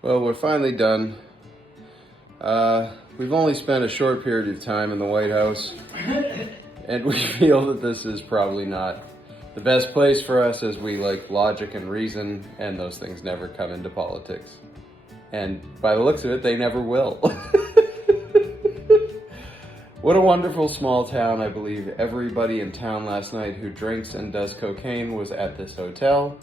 Well, we're finally done. We've only spent a short period of time in the White House, and we feel that this is probably not the best place for us, as we like logic and reason, and those things never come into politics. And by the looks of it, they never will. What a wonderful small town. I believe everybody in town last night who drinks and does cocaine was at this hotel,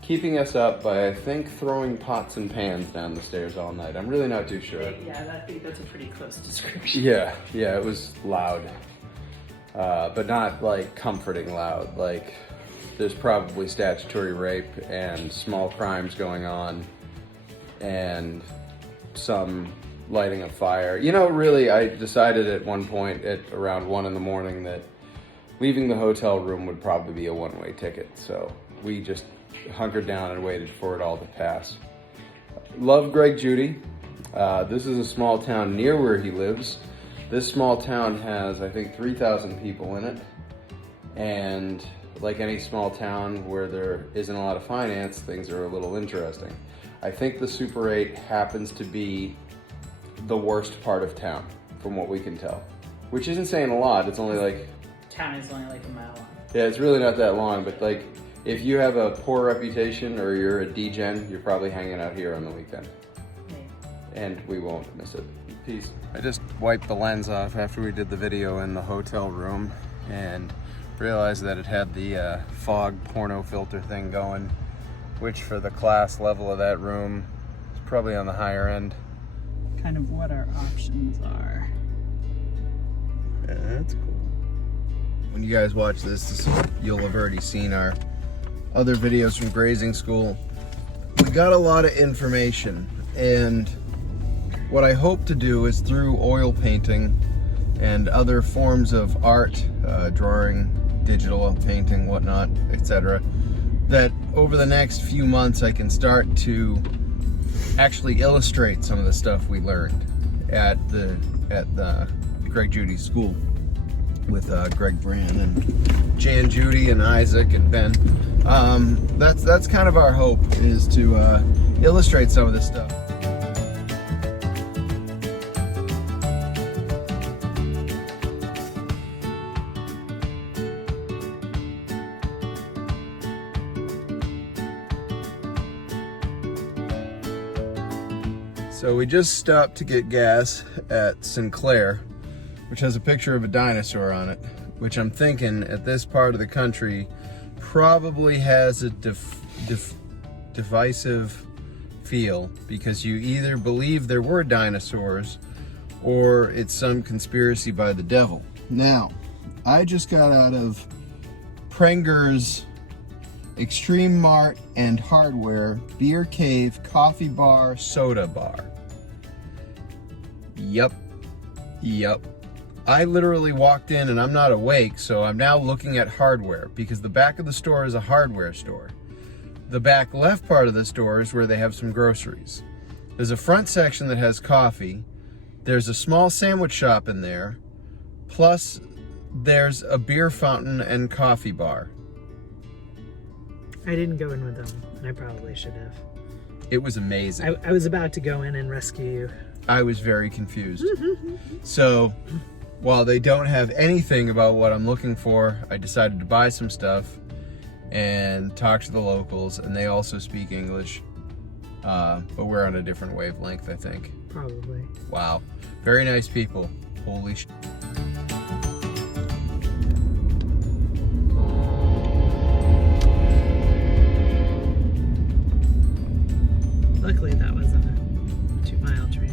keeping us up by, I think, throwing pots and pans down the stairs all night. I'm really not too sure. Yeah, I think that's a pretty close description. Yeah, it was loud. But not like comforting loud. Like there's probably statutory rape and small crimes going on and some lighting of fire. You know, really, I decided at one point at around 1 a.m. that leaving the hotel room would probably be a one-way ticket. So we just hunkered down and waited for it all to pass. Love Greg Judy. This is a small town near where he lives. This small town has, I think, 3,000 people in it. And like any small town where there isn't a lot of finance, things are a little interesting. I think the Super 8 happens to be the worst part of town, from what we can tell. Which isn't saying a lot, it's only like... Town is only like a mile long. Yeah, it's really not that long, but like, if you have a poor reputation or you're a degen, you're probably hanging out here on the weekend. Maybe. And we won't miss it. Peace. I just wiped the lens off after we did the video in the hotel room and realized that it had the fog porno filter thing going, which for the class level of that room is probably on the higher end. Kind of what our options are. Yeah, that's cool. When you guys watch this, you'll have already seen our other videos from grazing school. We got a lot of information, and what I hope to do is through oil painting and other forms of art, drawing, digital painting, whatnot, etc., that over the next few months I can start to actually illustrate some of the stuff we learned at the Greg Judy school with Greg Brand and Jan Judy and Isaac and Ben. That's kind of our hope, is to illustrate some of this stuff. So we just stopped to get gas at Sinclair, which has a picture of a dinosaur on it, which I'm thinking at this part of the country probably has a divisive feel, because you either believe there were dinosaurs or it's some conspiracy by the devil. Now, I just got out of Prenger's Extreme Mart and Hardware Beer Cave Coffee Bar Soda Bar. Yep. I literally walked in and I'm not awake, so I'm now looking at hardware, because the back of the store is a hardware store. The back left part of the store is where they have some groceries. There's a front section that has coffee. There's a small sandwich shop in there. Plus, there's a beer fountain and coffee bar. I didn't go in with them, and I probably should have. It was amazing. I was about to go in and rescue you. I was very confused. So, while they don't have anything about what I'm looking for, I decided to buy some stuff and talk to the locals, and they also speak English, but we're on a different wavelength, I think. Probably. Wow. Very nice people. Holy shit. Luckily, that wasn't a 2-mile train.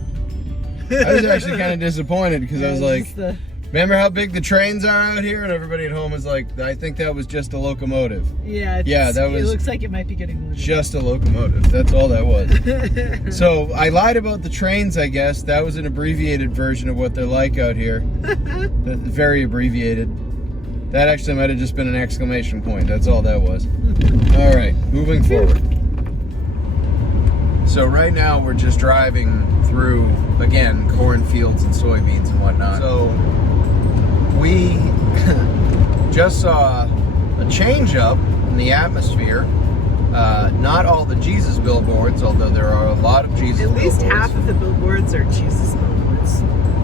I was actually kind of disappointed, because I was like, the... remember how big the trains are out here? And everybody at home was like, I think that was just a locomotive. Yeah, that was... It looks like it might be getting moved. Just a locomotive. That's all that was. So I lied about the trains, I guess. That was an abbreviated version of what they're like out here. Very abbreviated. That actually might have just been an exclamation point. That's all that was. All right, moving forward. So right now we're just driving through, again, cornfields and soybeans and whatnot. So we just saw a change up in the atmosphere Not all the Jesus billboards, although there are a lot of Jesus At least billboards. half of the billboards are Jesus billboards.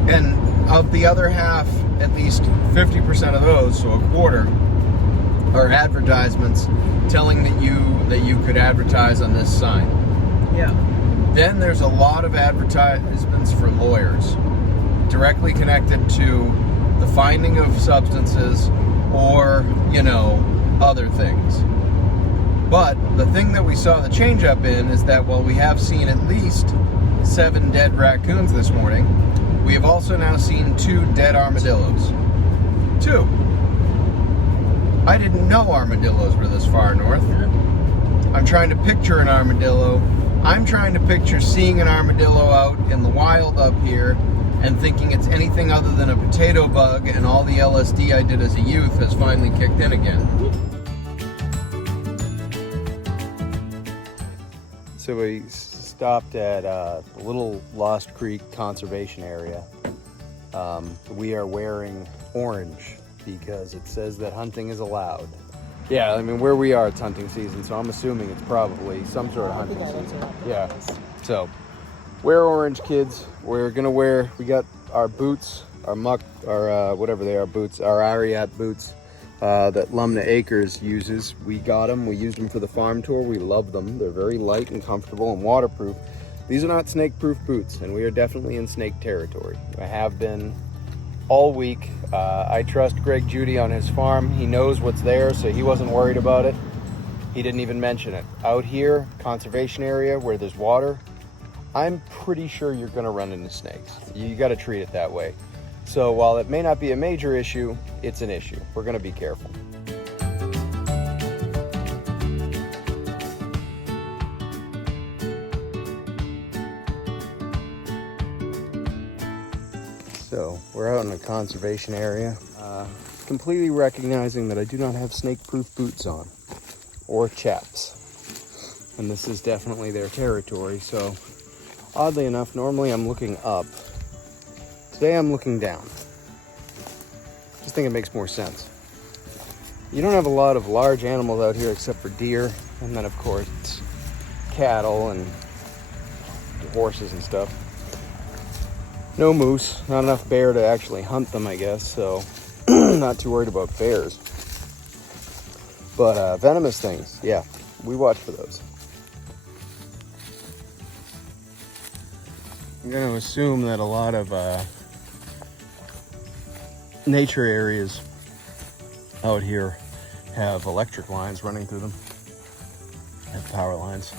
And of the other half, at least 50% of those, so a quarter, are advertisements telling that you could advertise on this sign. Yeah. Then there's a lot of advertisements for lawyers, directly connected to the finding of substances or, other things. But the thing that we saw the change up in is that while we have seen at least 7 dead raccoons this morning, we have also now seen 2 dead armadillos. 2. I didn't know armadillos were this far north. I'm trying to picture an armadillo. I'm trying to picture seeing an armadillo out in the wild up here and thinking it's anything other than a potato bug, and all the LSD I did as a youth has finally kicked in again. So we stopped at a little Lost Creek conservation area. We are wearing orange because it says that hunting is allowed. Yeah, I mean, where we are, it's hunting season, so I'm assuming it's probably some sort of hunting season. Yeah, so wear orange, kids. We're gonna wear, we got our boots, our whatever they are, boots, our Ariat boots that Lumna Acres uses. We got them, we used them for the farm tour. We love them. They're very light and comfortable and waterproof. These are not snake-proof boots, and we are definitely in snake territory. I have been all week. I trust Greg Judy on his farm. He knows what's there, so he wasn't worried about it. He didn't even mention it. Out here, conservation area where there's water, I'm pretty sure you're gonna run into snakes. You gotta treat it that way. So while it may not be a major issue, it's an issue. We're gonna be careful. So we're out in a conservation area, completely recognizing that I do not have snake-proof boots on, or chaps. And this is definitely their territory, so oddly enough, normally I'm looking up. Today I'm looking down. Just think it makes more sense. You don't have a lot of large animals out here except for deer, and then of course it's cattle and horses and stuff. No moose, not enough bear to actually hunt them, I guess, so not too worried about bears. But venomous things, yeah, we watch for those. I'm going to assume that a lot of nature areas out here have electric lines running through them, have power lines.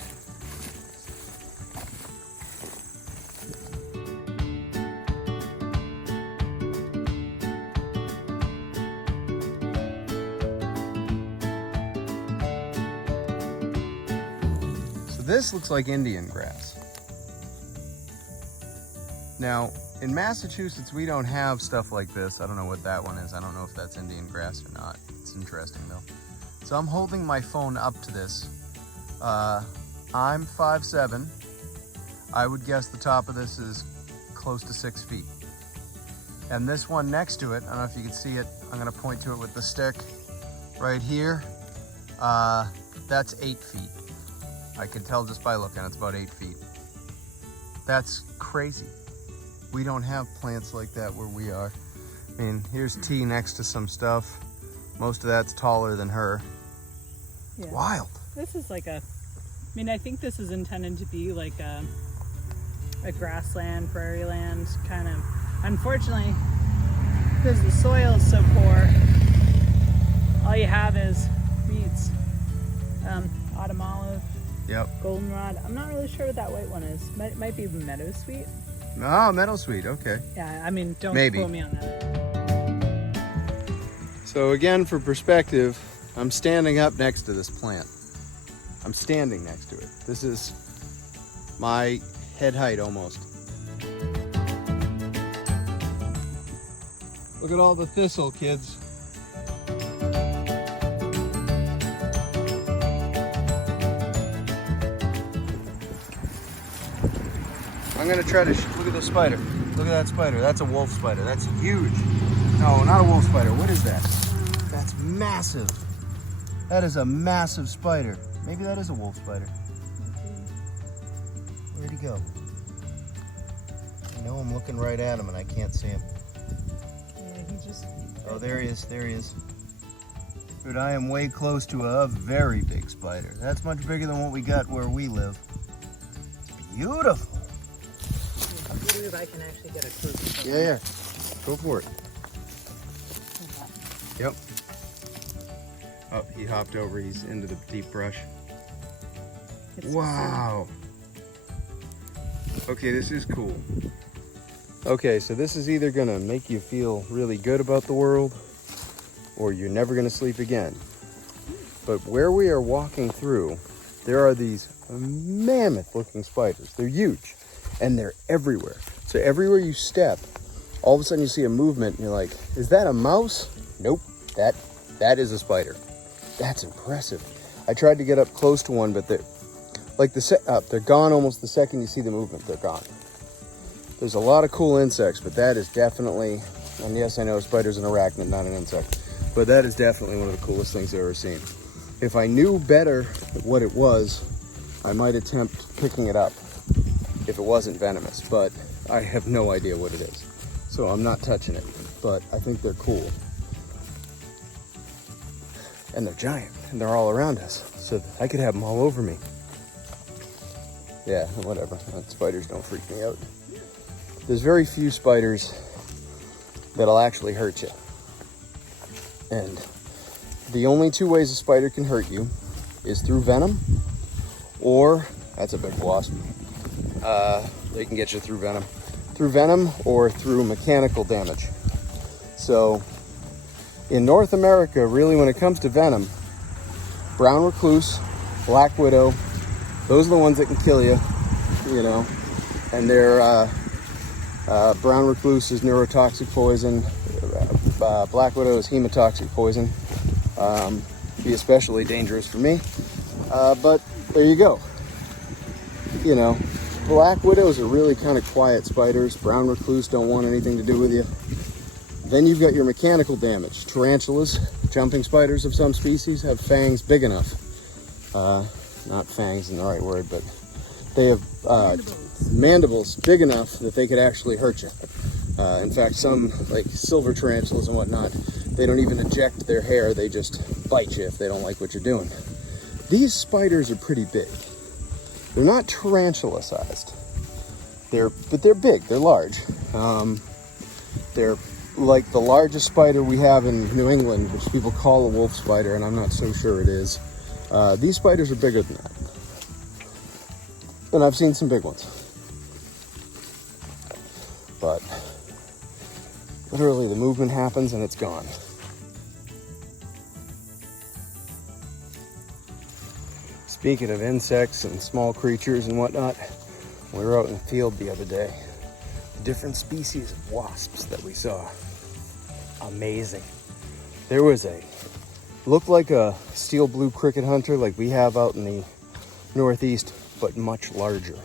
This looks like Indian grass. Now, in Massachusetts, we don't have stuff like this. I don't know what that one is. I don't know if that's Indian grass or not. It's interesting though. So I'm holding my phone up to this. I'm 5'7". I would guess the top of this is close to 6 feet. And this one next to it, I don't know if you can see it. I'm gonna point to it with the stick right here. That's 8 feet. I can tell just by looking, it's about 8 feet. That's crazy. We don't have plants like that where we are. I mean, here's T next to some stuff. Most of that's taller than her. Yeah. It's wild. This is like I think this is intended to be like a grassland, prairie land kind of. Unfortunately, because the soil is so poor, all you have is weeds. Autumn olive. Yep. Goldenrod. I'm not really sure what that white one is. Might be meadowsweet. Oh, meadowsweet. Okay. Yeah, I mean, don't quote me on that. So again, for perspective, I'm standing up next to this plant. I'm standing next to it. This is my head height almost. Look at all the thistle, kids. I'm gonna try to look at the spider. Look at that spider. That's a wolf spider. That's huge. No, not a wolf spider. What is that? That's massive. That is a massive spider. Maybe that is a wolf spider. Where'd he go? I know I'm looking right at him and I can't see him. Yeah, he just... Oh, there he is. There he is. Dude, I am way close to a very big spider. That's much bigger than what we got where we live. It's beautiful. I believe I can actually get a close. Yeah. Go for it. Yep. Oh, he hopped over. He's into the deep brush. Wow. Okay, this is cool. Okay, so this is either gonna make you feel really good about the world or you're never gonna sleep again. But where we are walking through, there are these mammoth looking spiders. They're huge and they're everywhere. So everywhere you step, all of a sudden you see a movement and you're like, is that a mouse? Nope, that is a spider. That's impressive. I tried to get up close to one, but they're gone almost the second you see the movement, they're gone. There's a lot of cool insects, but that is definitely, and yes, I know a spider's an arachnid, not an insect, but that is definitely one of the coolest things I've ever seen. If I knew better what it was, I might attempt picking it up if it wasn't venomous, but I have no idea what it is. So I'm not touching it, but I think they're cool. And they're giant, and they're all around us, so I could have them all over me. Yeah, whatever. Spiders don't freak me out. There's very few spiders that'll actually hurt you. And the only two ways a spider can hurt you is through venom, or, that's a big wasp. They can get you through venom. Through venom or through mechanical damage. So, in North America, really when it comes to venom, brown recluse, black widow, those are the ones that can kill you, you know, and they're, brown recluse is neurotoxic poison, black widow is hemotoxic poison, be especially dangerous for me, but there you go. You know, black widows are really kind of quiet spiders, brown recluse don't want anything to do with you. Then you've got your mechanical damage. Tarantulas, jumping spiders of some species, have fangs big enough. Not fangs in the right word, but they have mandibles big enough that they could actually hurt you. In fact, some, like silver tarantulas and whatnot, they don't even eject their hair, they just bite you if they don't like what you're doing. These spiders are pretty big. They're not tarantula sized. But they're big, they're large. They're like the largest spider we have in New England, which people call a wolf spider, and I'm not so sure it is. These spiders are bigger than that. And I've seen some big ones. But literally the movement happens and it's gone. Speaking of insects and small creatures and whatnot, we were out in the field the other day. The different species of wasps that we saw. Amazing. There was looked like a steel blue cricket hunter like we have out in the Northeast, but much larger.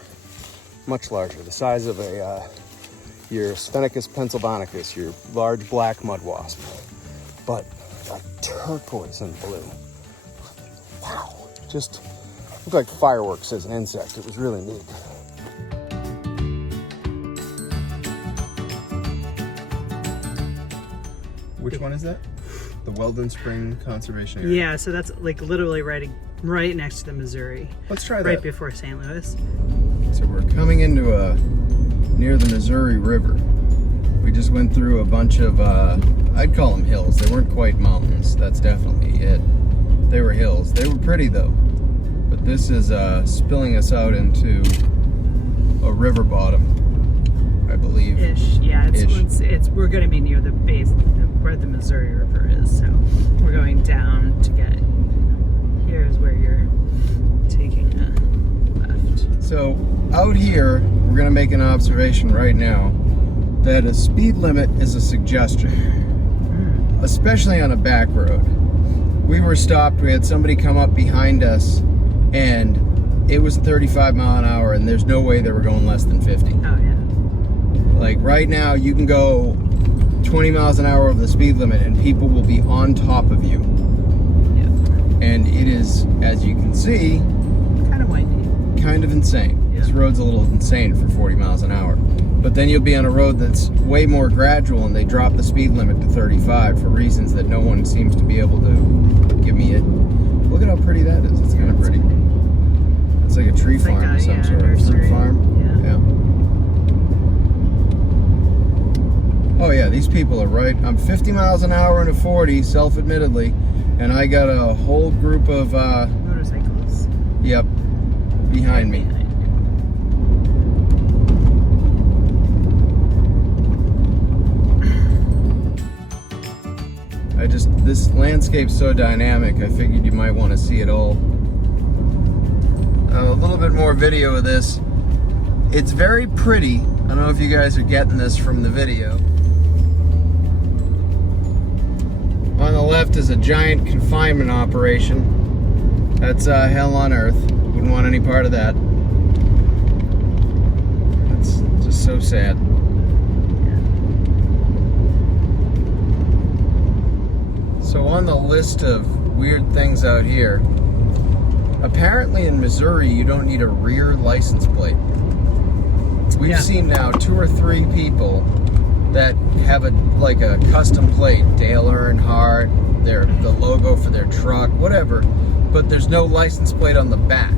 Much larger. The size of your Sphenicus pennsylvanicus, your large black mud wasp. But like turquoise and blue. Wow. Just looked like fireworks as an insect. It was really neat. Which one is that? The Weldon Spring Conservation Area? Yeah, so that's like literally right next to the Missouri. Let's try that. Right before St. Louis. So we're coming into near the Missouri River. We just went through a bunch of, I'd call them hills. They weren't quite mountains. That's definitely it. They were hills. They were pretty though. But this is spilling us out into a river bottom, I believe. Ish, yeah. We're going to be near the base where the Missouri River is, so we're going down to get. Here's where you're taking a left. So out here, we're going to make an observation right now that a speed limit is a suggestion, especially on a back road. We were stopped. We had somebody come up behind us, and it was 35 mile an hour, and there's no way they were going less than 50. Oh yeah. Like right now, you can go 20 miles an hour over the speed limit and people will be on top of you. Yeah. and it is, as you can see, Kind of windy. kind of insane. Yeah. This road's a little insane for 40 miles an hour. But then you'll be on a road that's way more gradual, and they drop the speed limit to 35 for reasons that no one seems to be able to give me it. Look at how pretty that is. It's kind of pretty. It's like a tree It's like farm a, of some yeah, sort. nursery. Fruit farm. Yeah. Oh yeah, these people are right. I'm 50 miles an hour into 40, self-admittedly, and I got a whole group of, Motorcycles. yep, behind me. This landscape's so dynamic, I figured you might want to see it all. A little bit more video of this. It's very pretty. I don't know if you guys are getting this from the video. On the left is a giant confinement operation. That's hell on earth. Wouldn't want any part of that. That's just so sad. So on the list of weird things out here, apparently in Missouri you don't need a rear license plate. We've seen now 2 or 3 people that have a custom plate, Dale Earnhardt, the logo for their truck, whatever, but there's no license plate on the back.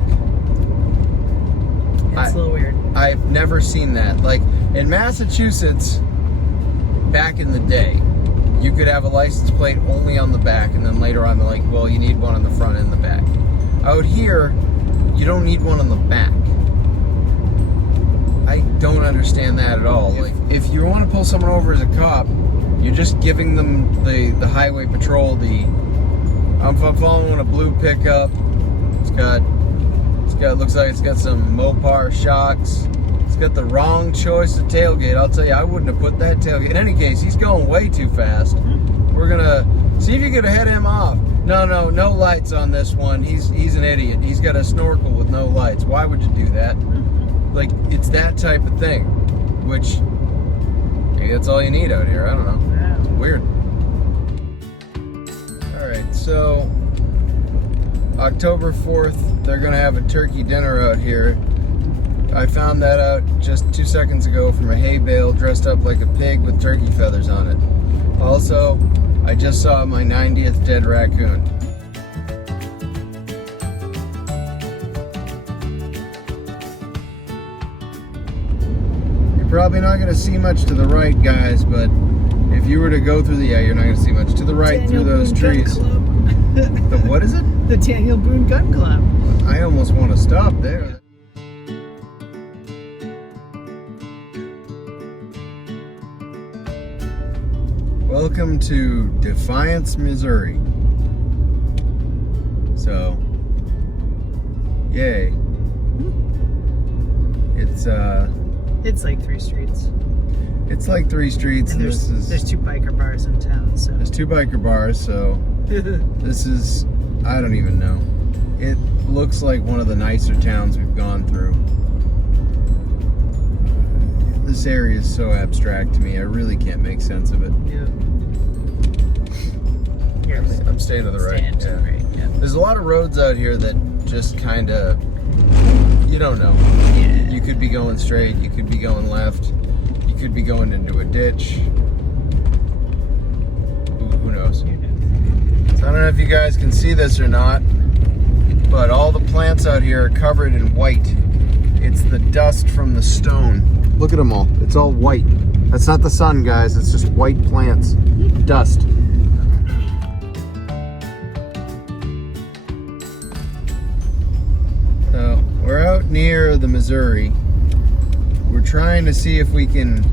It's a little weird. I've never seen that. Like in Massachusetts, back in the day, you could have a license plate only on the back, and then later on they're like, well, you need one on the front and the back. Out here, you don't need one on the back. I don't understand that at all. Like, if you want to pull someone over as a cop, you're just giving them the highway patrol I'm following a blue pickup. Looks like it's got some Mopar shocks. It's got the wrong choice of tailgate. I'll tell you, I wouldn't have put that tailgate. In any case, he's going way too fast. We're gonna see if you can head him off. No lights on this one. He's an idiot. He's got a snorkel with no lights. Why would you do that? Like, it's that type of thing, which maybe that's all you need out here. I don't know. Yeah. Weird. All right, so October 4th, they're gonna have a turkey dinner out here. I found that out just 2 seconds ago from a hay bale dressed up like a pig with turkey feathers on it. Also, I just saw my 90th dead raccoon. You're probably not going to see much to the right, guys, but if you were to go through you're not going to see much to the right Daniel through those Boone trees. Gun Club. The what is it? The Daniel Boone Gun Club. I almost want to stop there. Welcome to Defiance, Missouri. So, yay. It's like 3 streets. It's like 3 streets. And there's 2 biker bars in town, so. There's 2 biker bars, so this is, I don't even know. It looks like one of the nicer towns we've gone through. This area is so abstract to me, I really can't make sense of it. Yeah. I'm staying to the right. Staying to the right, yeah. There's a lot of roads out here that just kind of, you don't know. Yeah. You could be going straight, you could be going left, you could be going into a ditch. Who knows? So I don't know if you guys can see this or not, but all the plants out here are covered in white. It's the dust from the stone. Look at them all. It's all white. That's not the sun, guys. It's just white plants. Dust. So, we're out near the Missouri. We're trying to see if we can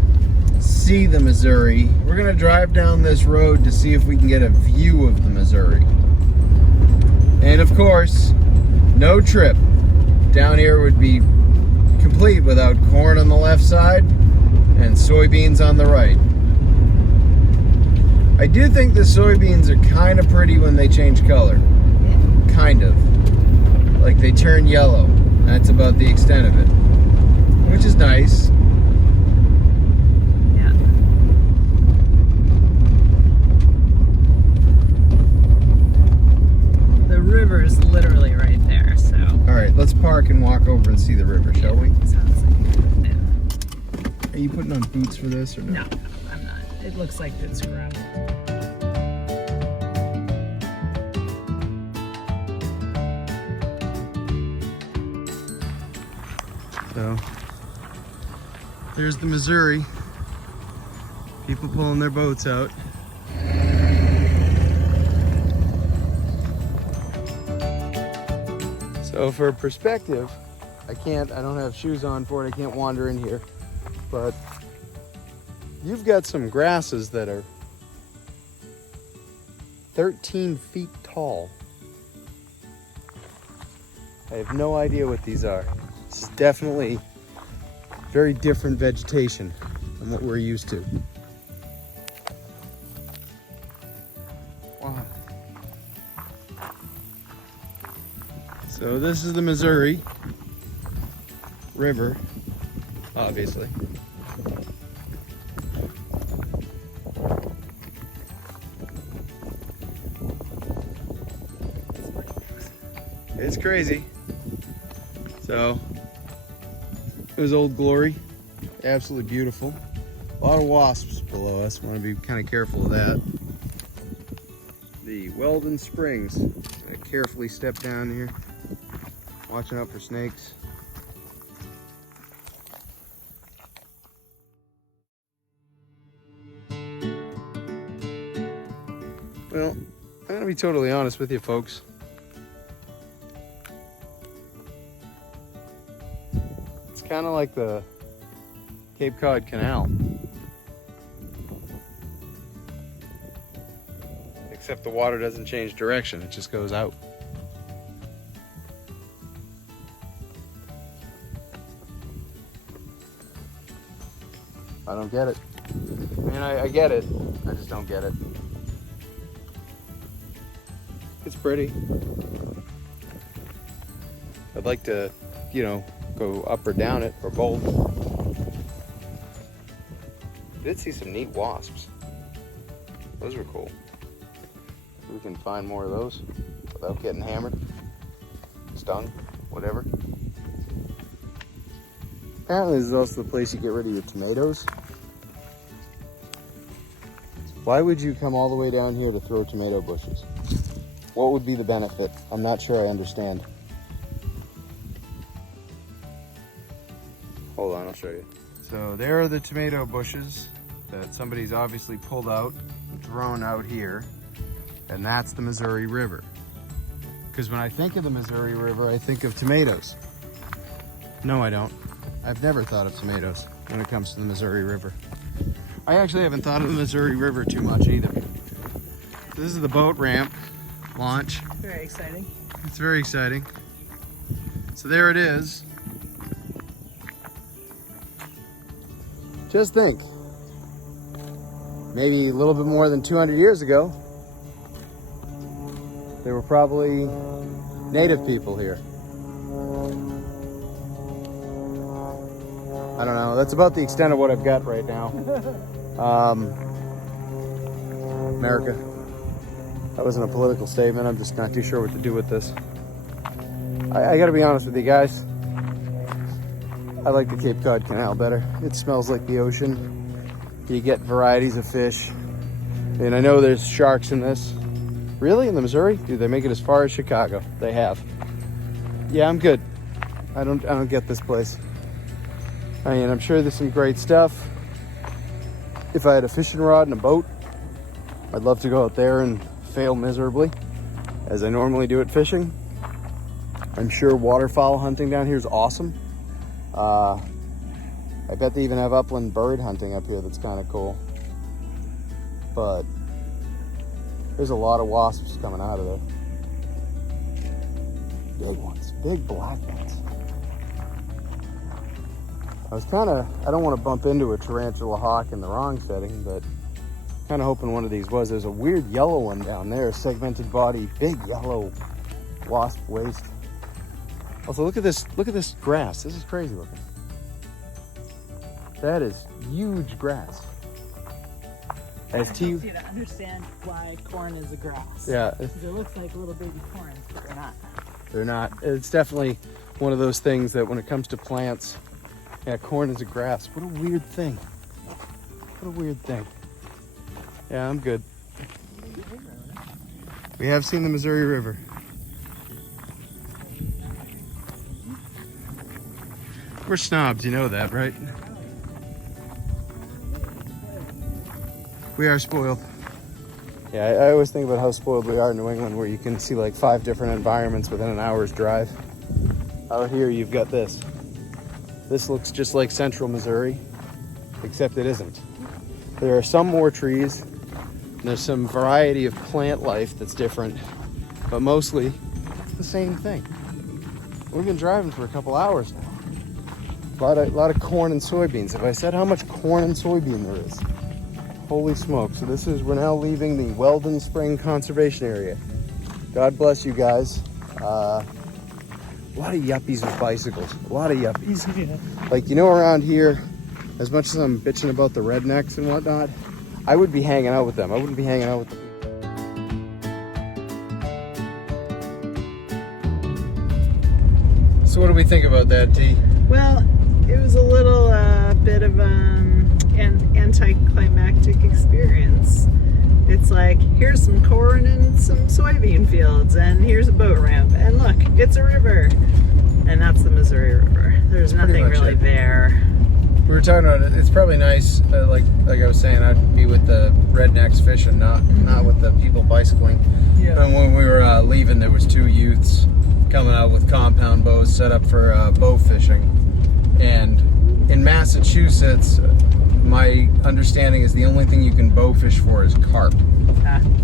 see the Missouri. We're going to drive down this road to see if we can get a view of the Missouri. And of course, no trip down here would be complete without corn on the left side and soybeans on the right. I do think the soybeans are kind of pretty when they change color. Kind of. Like they turn yellow. That's about the extent of it. Which is nice. Yeah. The river you putting on boots for this or no? No, I'm not. It looks like it's gravel. So there's the Missouri. People pulling their boats out. So for perspective, I don't have shoes on for it. I can't wander in here, but you've got some grasses that are 13 feet tall. I have no idea what these are. This is definitely very different vegetation than what we're used to. Wow. So this is the Missouri River, obviously. It's crazy. So, it was Old Glory. Absolutely beautiful. A lot of wasps below us. Want to be kind of careful of that. The Weldon Springs. I carefully step down here. Watching out for snakes. Well, I'm gonna be totally honest with you folks. It's kind of like the Cape Cod Canal. Except the water doesn't change direction, it just goes out. I don't get it. I mean, I get it, I just don't get it. It's pretty. I'd like to, go up or down it, or both. I did see some neat wasps. Those were cool. We can find more of those without getting hammered, stung, whatever. Apparently this is also the place you get rid of your tomatoes. Why would you come all the way down here to throw tomato bushes? What would be the benefit? I'm not sure I understand. Hold on, I'll show you. So there are the tomato bushes that somebody's obviously pulled out, thrown out here, and that's the Missouri River. Because when I think of the Missouri River, I think of tomatoes. No, I don't. I've never thought of tomatoes when it comes to the Missouri River. I actually haven't thought of the Missouri River too much either. This is the boat ramp launch. Very exciting. It's very exciting. So there it is. Just think, maybe a little bit more than 200 years ago, there were probably native people here. I don't know, that's about the extent of what I've got right now. America. That wasn't a political statement. I'm just not too sure what to do with this. I gotta be honest with you guys. I like the Cape Cod Canal better. It smells like the ocean. You get varieties of fish. And I know there's sharks in this. Really? In the Missouri? Dude, they make it as far as Chicago. They have. Yeah, I'm good. I don't get this place. I mean, I'm sure there's some great stuff. If I had a fishing rod and a boat, I'd love to go out there and fail miserably, as I normally do at fishing. I'm sure waterfowl hunting down here is awesome. I bet they even have upland bird hunting up here that's kind of cool. But there's a lot of wasps coming out of there. Big ones, big black ones. I don't want to bump into a tarantula hawk in the wrong setting, but kind of hoping one of these was. There's a weird yellow one down there, segmented body, big yellow wasp waist. Also, look at this grass. This is crazy looking. That is huge grass. As I T. want you to understand why corn is a grass. Yeah. It looks like little baby corns, but they're not. They're not. It's definitely one of those things that when it comes to plants, Yeah, corn is a grass. What a weird thing. What a weird thing. Yeah, I'm good. We have seen the Missouri River. We're snobs, you know that, right? We are spoiled. Yeah, I always think about how spoiled we are in New England, where you can see like 5 different environments within an hour's drive. Out here, you've got this. This looks just like central Missouri, except it isn't. There are some more trees, and there's some variety of plant life that's different, but mostly it's the same thing. We've been driving for a couple hours now. A lot of corn and soybeans. Have I said how much corn and soybean there is? Holy smoke. So we're now leaving the Weldon Spring Conservation Area. God bless you guys. A lot of yuppies with bicycles. A lot of yuppies. Yeah. Like, you know, around here, as much as I'm bitching about the rednecks and whatnot, I would be hanging out with them. I wouldn't be hanging out with the people. So what do we think about that, T? Well, it was a little bit of an anticlimactic experience. It's like, here's some corn and some soybean fields, and here's a boat ramp, and look, it's a river. And that's the Missouri River. There's nothing really there. We were talking about it. It's probably nice, like I was saying, I'd be with the rednecks fishing, not with the people bicycling. Yeah. And when we were leaving, there was 2 youths coming out with compound bows set up for bow fishing. And in Massachusetts, my understanding is the only thing you can bow fish for is carp.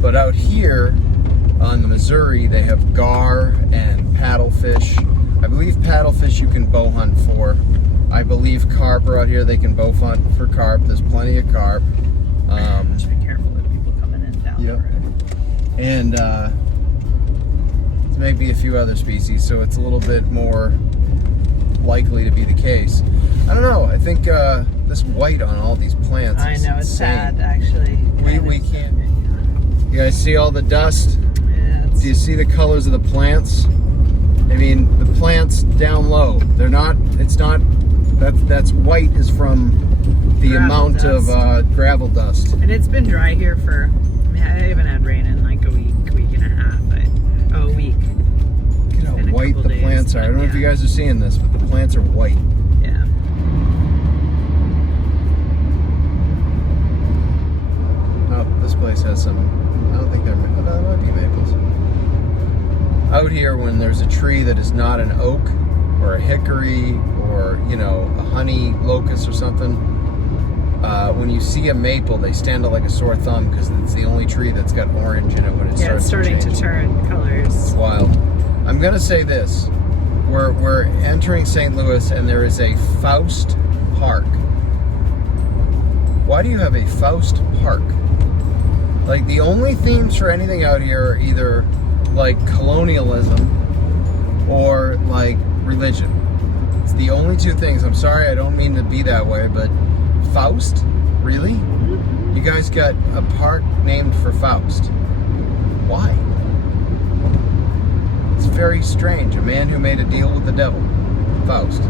But out here on the Missouri, they have gar and paddlefish. I believe paddlefish you can bow hunt for. I believe carp are out here. They can bow hunt for carp. There's plenty of carp. Just be careful of people coming in down the road. And there may be a few other species, so it's a little bit more likely to be the case. I don't know. I think this white on all these plants I is know, it's insane. sad, actually. We can't. You guys see all the dust? Yeah, Do you see the colors of the plants? I mean, the plants down low, they're not, it's not, that's white is from the gravel amount dust. of gravel dust. And it's been dry here for, I mean, I haven't had rain in like a week and a half, a week. Look at how Been a white couple the plants days, are. I don't know if you yeah. guys are seeing this, but the plants are white. Yeah. Oh, this place has some, I don't think they're, that might be maples. Out here, when there's a tree that is not an oak or a hickory or, you know, a honey locust or something, when you see a maple, they stand out like a sore thumb because it's the only tree that's got orange in it when it Yeah, starts it's starting to to change. turn colors. It's wild. I'm gonna say this: we're entering St. Louis, and there is a Faust Park. Why do you have a Faust Park? Like, the only themes for anything out here are either like colonialism or like religion. It's the only 2 things. I'm sorry, I don't mean to be that way, but Faust? Really? You guys got a park named for Faust. Why? It's very strange. A man who made a deal with the devil. Faust.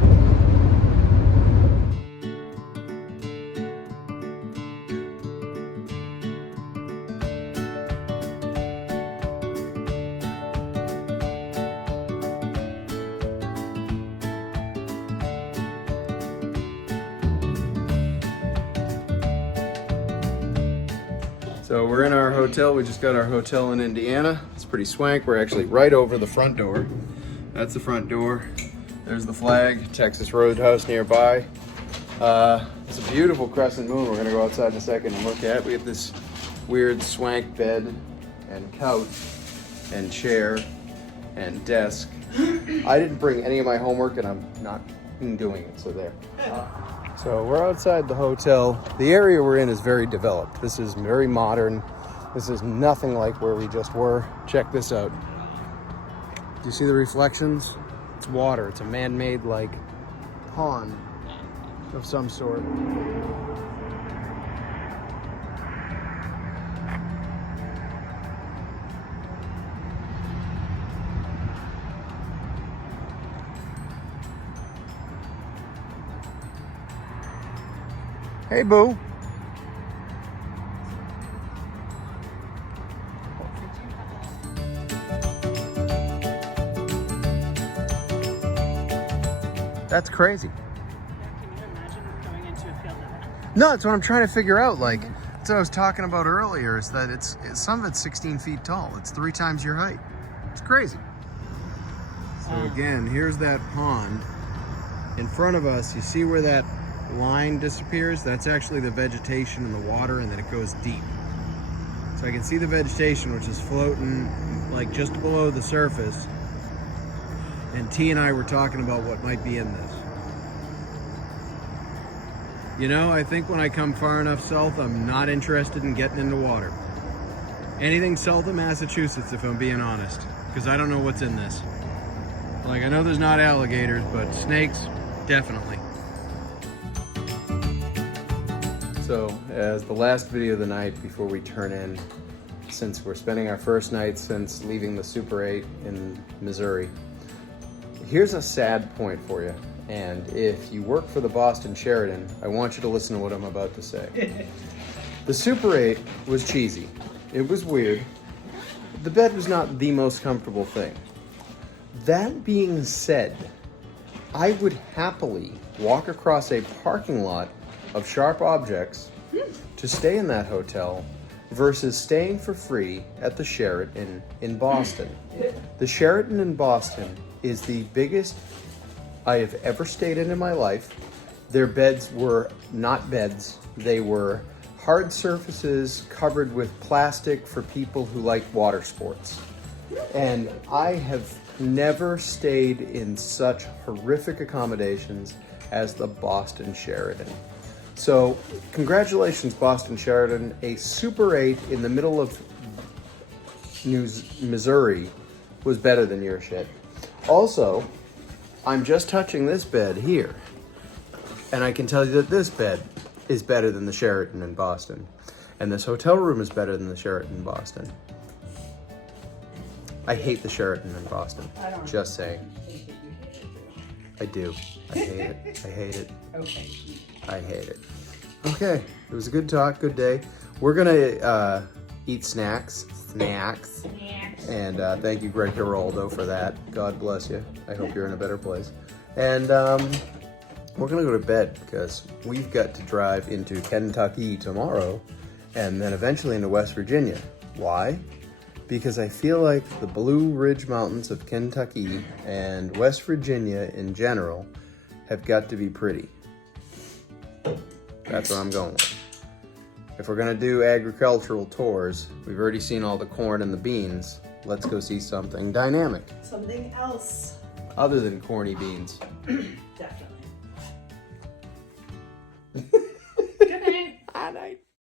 So we're in our hotel. We just got our hotel in Indiana. It's pretty swank. We're actually right over the front door. That's the front door. There's the flag, Texas Roadhouse nearby. It's a beautiful crescent moon we're gonna go outside in a second and look at. We have this weird swank bed and couch and chair and desk. I didn't bring any of my homework and I'm not doing it, so there. So we're outside the hotel. The area we're in is very developed. This is very modern. This is nothing like where we just were. Check this out. Do you see the reflections? It's water. It's a man-made like pond of some sort. Hey, boo. That's crazy. Can you imagine going into a field like that? No, that's what I'm trying to figure out. Like, that's what I was talking about earlier, is that some of it's 16 feet tall. It's 3 times your height. It's crazy. So again, here's that pond. In front of us, you see where that line disappears? That's actually the vegetation in the water, and then it goes deep. So I can see the vegetation, which is floating like just below the surface. And T and I were talking about what might be in this. You know, I think when I come far enough south, I'm not interested in getting into water. Anything south of Massachusetts, if I'm being honest, because I don't know what's in this. Like, I know there's not alligators, but snakes, definitely. So, as the last video of the night before we turn in, since we're spending our first night since leaving the Super 8 in Missouri, here's a sad point for you. And if you work for the Boston Sheraton, I want you to listen to what I'm about to say. The Super 8 was cheesy. It was weird. The bed was not the most comfortable thing. That being said, I would happily walk across a parking lot of sharp objects to stay in that hotel versus staying for free at the Sheraton in Boston. The Sheraton in Boston is the biggest I have ever stayed in my life. Their beds were not beds. They were hard surfaces covered with plastic for people who like water sports. And I have never stayed in such horrific accommodations as the Boston Sheraton. So, congratulations, Boston Sheraton. A Super 8 in the middle of Missouri was better than your shit. Also, I'm just touching this bed here, and I can tell you that this bed is better than the Sheraton in Boston. And this hotel room is better than the Sheraton in Boston. I hate the Sheraton in Boston. Just saying. I do. I hate it. I hate it. Okay. I hate it. Okay, it was a good talk, good day. We're gonna eat snacks. And thank you, Greg Giraldo, for that. God bless you. I hope you're in a better place. And we're gonna go to bed because we've got to drive into Kentucky tomorrow and then eventually into West Virginia. Why? Because I feel like the Blue Ridge Mountains of Kentucky and West Virginia in general have got to be pretty. That's what I'm going with. If we're gonna do agricultural tours, we've already seen all the corn and the beans. Let's go see something dynamic. Something else. Other than corny beans.